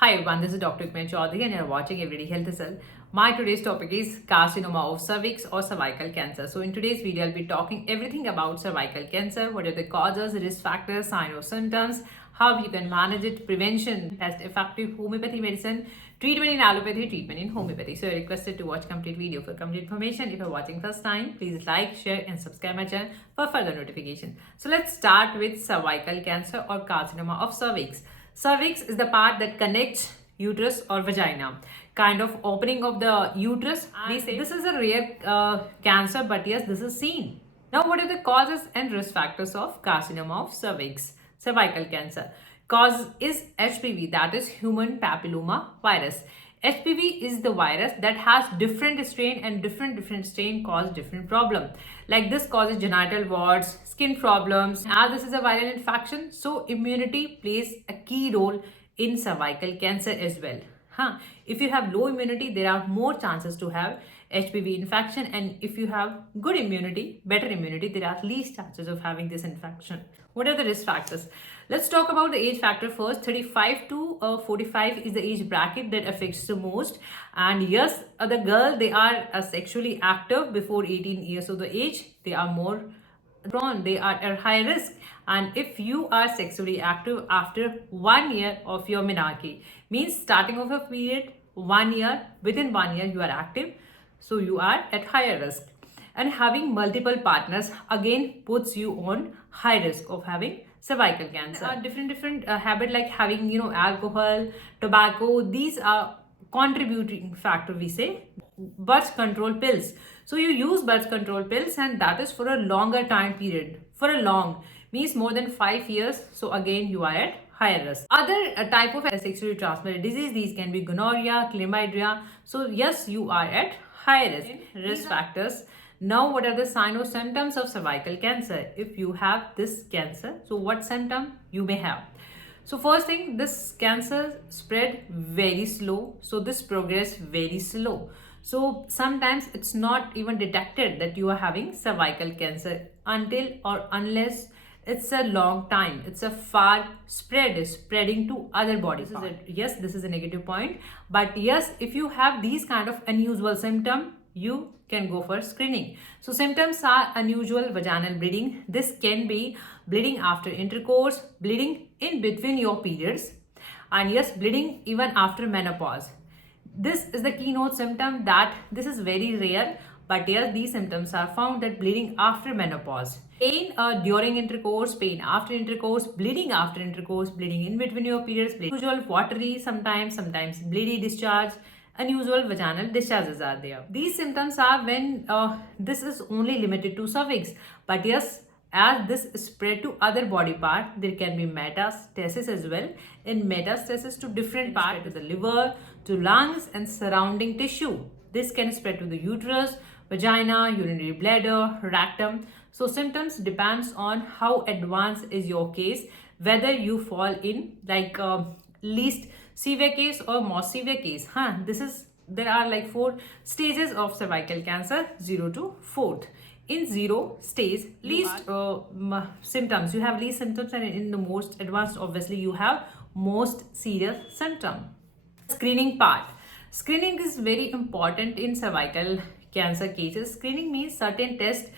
Hi everyone, this is Dr. Rukmanichoudhary and you're watching Everyday Health Result. My today's topic is carcinoma of cervix or cervical cancer. So in today's video, I'll be talking everything about cervical cancer, what are the causes, risk factors, signs or symptoms, how you can manage it, prevention, test effective homeopathy medicine, treatment in allopathy, treatment in homeopathy. So you're requested to watch complete video for complete information. If you're watching first time, please like, share and subscribe my channel for further notification. So let's start with cervical cancer or carcinoma of cervix. Cervix is the part that connects uterus or vagina, kind of opening of the uterus. We say this is a rare cancer, but yes, this is seen. Now, what are the causes and risk factors of carcinoma of cervix, cervical cancer? Cause is HPV, that is human papilloma virus. HPV is the virus that has different strain and different strain cause different problem. Like this causes genital warts, skin problems. As this is a viral infection, so immunity plays a key role in cervical cancer as well. If you have low immunity, there are more chances to have HPV infection, and if you have good immunity, better immunity, there are least chances of having this infection. What are the risk factors? Let's talk about the age factor first. 35 to 45 is the age bracket that affects the most. And yes, the girl, they are sexually active before 18 years of the age. They are more prone, they are at high risk. And if you are sexually active after 1 year of your menarche, means starting of a period, 1 year, within 1 year you are active, so you are at higher risk. And having multiple partners again puts you on high risk of having cervical cancer. Different habit like having alcohol, tobacco, these are contributing factor. We say birth control pills. So you use birth control pills, and that is for a longer time period. For a long means more than 5 years. So again you are at higher risk. Other type of sexually transmitted disease, these can be gonorrhea, chlamydia. So yes, you are at high risk. Risk factors. Now, what are the signs or symptoms of cervical cancer? If you have this cancer, so what symptom you may have? So first thing, this cancer spread very slow. So this progress very slow. So sometimes it's not even detected that you are having cervical cancer until or unless it's a long time. It's a far spread, is spreading to other body parts. Yes, this is a negative point. But yes, if you have these kind of unusual symptom, you can go for screening. So symptoms are unusual vaginal bleeding. This can be bleeding after intercourse, bleeding in between your periods, and yes, bleeding even after menopause. This is the keynote symptom that this is very rare, but yes, these symptoms are found that bleeding after menopause. Pain during intercourse, pain after intercourse, bleeding after intercourse, bleeding in between your periods, unusual watery, sometimes bleedy discharge, unusual vaginal discharges are there. These symptoms are when this is only limited to cervix, but yes, as this spread to other body part, there can be metastasis as well. In metastasis to different part, to the liver, to lungs and surrounding tissue. This can spread to the uterus, vagina, urinary bladder, rectum. So symptoms depends on how advanced is your case, whether you fall in like least severe case or most severe case. There are like 4 stages of cervical cancer, 0 to 4th. In 0 stage, least symptoms, you have least symptoms, and in the most advanced, obviously you have most serious symptom. Screening part. Screening is very important in cervical cancer cases. Screening means certain tests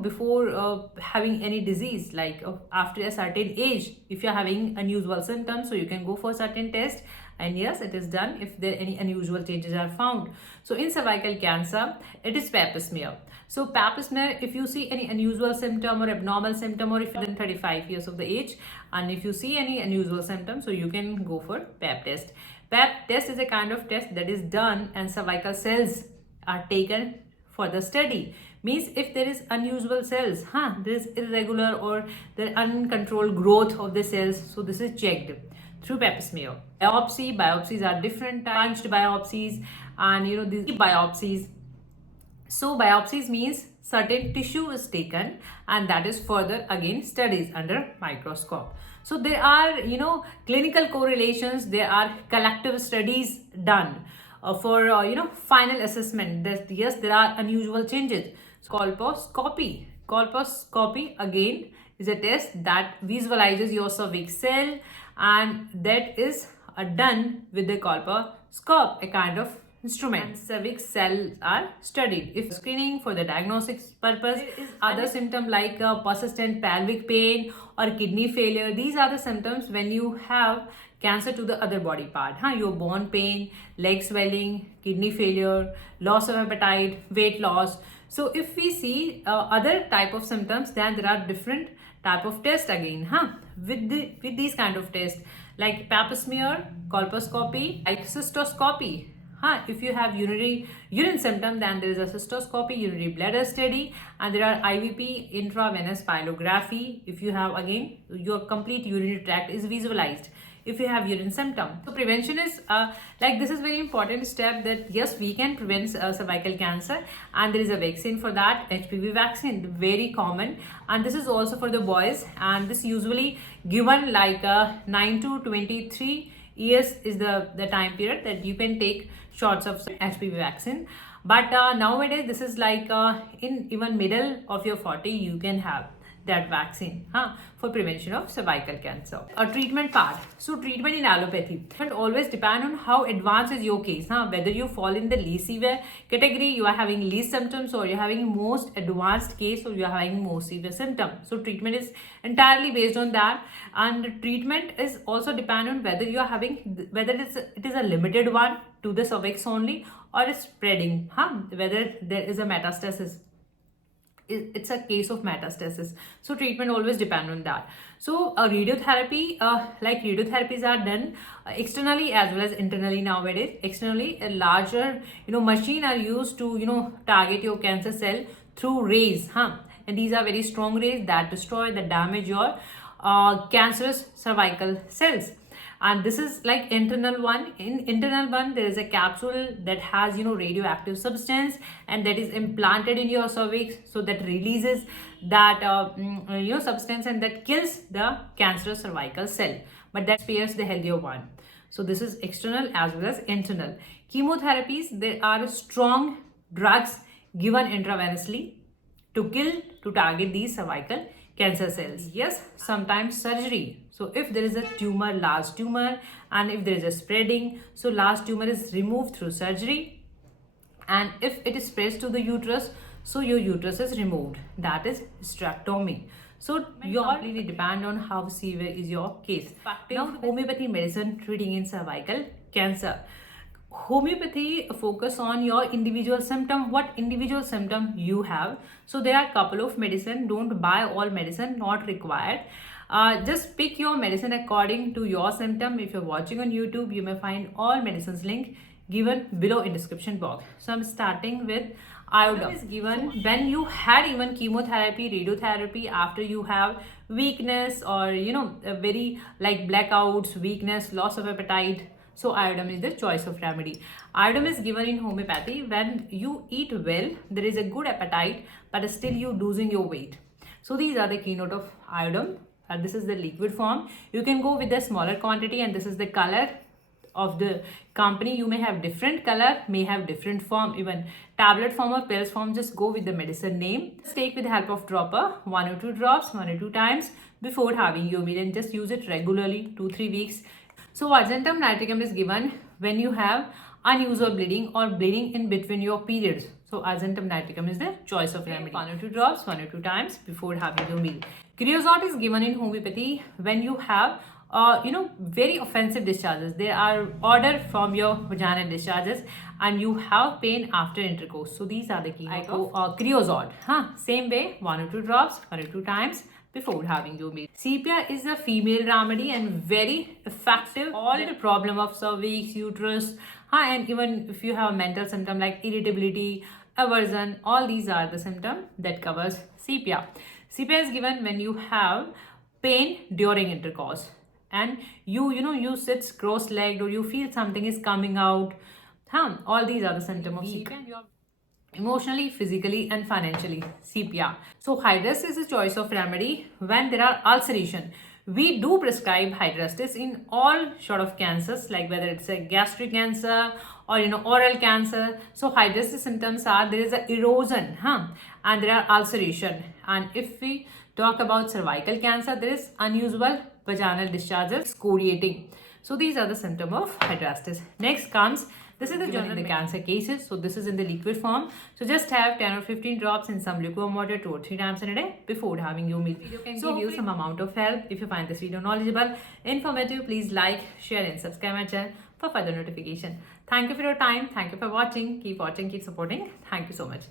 before having any disease, like after a certain age, if you're having unusual symptoms, so you can go for certain test, and yes, it is done if there any unusual changes are found. So in cervical cancer, it is pap smear. So pap smear, if you see any unusual symptom or abnormal symptom, or if you're within 35 years of the age, and if you see any unusual symptoms, so you can go for pap test. Pap test is a kind of test that is done and cervical cells are taken for the study. Means if there is unusual cells, there is irregular or the uncontrolled growth of the cells, so this is checked through pap smear. Biopsies are different, punched biopsies, and these biopsies. So biopsies means certain tissue is taken, and that is further again studies under microscope. So there are clinical correlations, there are collective studies done for final assessment that yes, there are unusual changes. So, colposcopy again is a test that visualizes your cervix cell, and that is done with the colposcope, a kind of instrument. And cervix cells are studied. If screening for the diagnostics purpose, there is other symptom like persistent pelvic pain or kidney failure. These are the symptoms when you have cancer to the other body part. Your bone pain, leg swelling, kidney failure, loss of appetite, weight loss. So if we see other type of symptoms, then there are different type of tests again. With these kind of tests like pap smear, colposcopy, like cystoscopy. If you have urine symptom, then there is a cystoscopy, urinary bladder study, and there are IVP, intravenous pyelography. If you have, again, your complete urinary tract is visualized if you have urine symptom. So prevention is this is very important step, that yes, we can prevent cervical cancer, and there is a vaccine for that, HPV vaccine, very common, and this is also for the boys, and this usually given like 9 to 23 years is the time period that you can take shots of HPV vaccine. But nowadays this is like in even middle of your 40 you can have that vaccine for prevention of cervical cancer. A treatment part. So treatment in allopathy, but always depend on how advanced is your case, whether you fall in the least severe category, you are having least symptoms, or you're having most advanced case, or you're having most severe symptoms. So treatment is entirely based on that, and treatment is also depend on whether you are having, whether it is a limited one to the cervix only, or it's spreading, whether there is a metastasis. It's a case of metastasis, so treatment always depend on that. So radiotherapy, like radiotherapies are done externally as well as internally nowadays. Externally, a larger machine are used to target your cancer cell through rays, and these are very strong rays that destroy, that damage your cancerous cervical cells. And this is like internal one. In internal one, there is a capsule that has radioactive substance, and that is implanted in your cervix, so that releases that substance, and that kills the cancerous cervical cell, but that spares the healthier one. So this is external as well as internal. Chemotherapies, there are strong drugs given intravenously to target these cervical cancer cells. Yes, sometimes surgery. So if there is a tumor, large tumor, and if there is a spreading, so large tumor is removed through surgery, and if it spreads to the uterus, so your uterus is removed, that is hysterectomy. So you completely depend on how severe is your case. Now, homeopathy medicine treating in cervical cancer. Homeopathy focus on your individual symptom, what individual symptom you have. So there are a couple of medicine. Don't buy all medicine, not required. Just pick your medicine according to your symptom. If you're watching on YouTube, you may find all medicines link given below in description box. So I'm starting with iodine. Is given when you had even chemotherapy, radiotherapy, after you have weakness or a very like blackouts, weakness, loss of appetite. So iodine is the choice of remedy. Iodine is given in homeopathy when you eat well, there is a good appetite, but still you losing your weight. So these are the keynote of iodine. This is the liquid form. You can go with the smaller quantity, and this is the color of the company. You may have different color, may have different form, even tablet form or pills form. Just go with the medicine name. Just take with the help of dropper, 1 or 2 drops, 1 or 2 times before having your meal, and just use it regularly, 2-3 weeks. So argentum nitricum is given when you have unusual bleeding or bleeding in between your periods. So argentum nitricum is the choice of remedy. 1 or 2 drops, 1 or 2 times before having your meal. Creosote is given in homeopathy when you have very offensive discharges. They are ordered from your vaginal discharges, and you have pain after intercourse. So these are the key of creosote. Same way, 1 or 2 drops, 1 or 2 times before having your meal. Sepia is a female remedy and very effective. All the problem of cervix, uterus, and even if you have a mental symptom like irritability, aversion, all these are the symptom that covers sepia. Sepia is given when you have pain during intercourse, and you sit cross-legged, or you feel something is coming out. All these are the symptoms of sepia. Emotionally, physically, and financially, sepia. So hydrus is a choice of remedy when there are ulceration. We do prescribe hydrus in all sort of cancers, like whether it's a gastric cancer or oral cancer. So hydrus symptoms are there is a erosion, and there are ulceration. And if we talk about cervical cancer, there is unusual vaginal discharges, excoriating. So these are the symptoms of hydrostasis. Next comes, this is the journal in the cancer cases. So this is in the liquid form. So just have 10 or 15 drops in some lukewarm water 2 or 3 times in a day before having your meal. Video can give you some amount of help. If you find this video knowledgeable, informative, please like, share and subscribe my channel for further notification. Thank you for your time. Thank you for watching. Keep watching, keep supporting. Thank you so much.